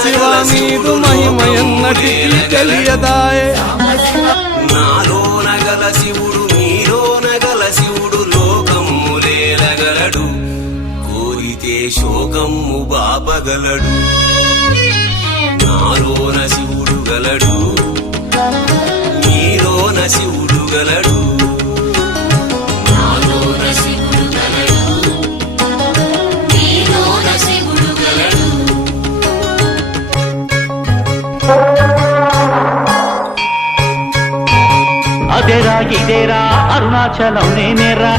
శివ నీదు మహిమయన్నటికీ తెలియదాయే నాలోన గల శివుడు నీలోన గల శివుడు లోకమ్ములేలగలడు కోరితే శోకమ్ము బాపగలడు నాలోన శివుడు గలడు నీలోన శివుడు గలడు నాలోన శివుడు గలడు నీలోన శివుడు గలడు అదేరా ఇదేరా అరుణాచలం నేనేరా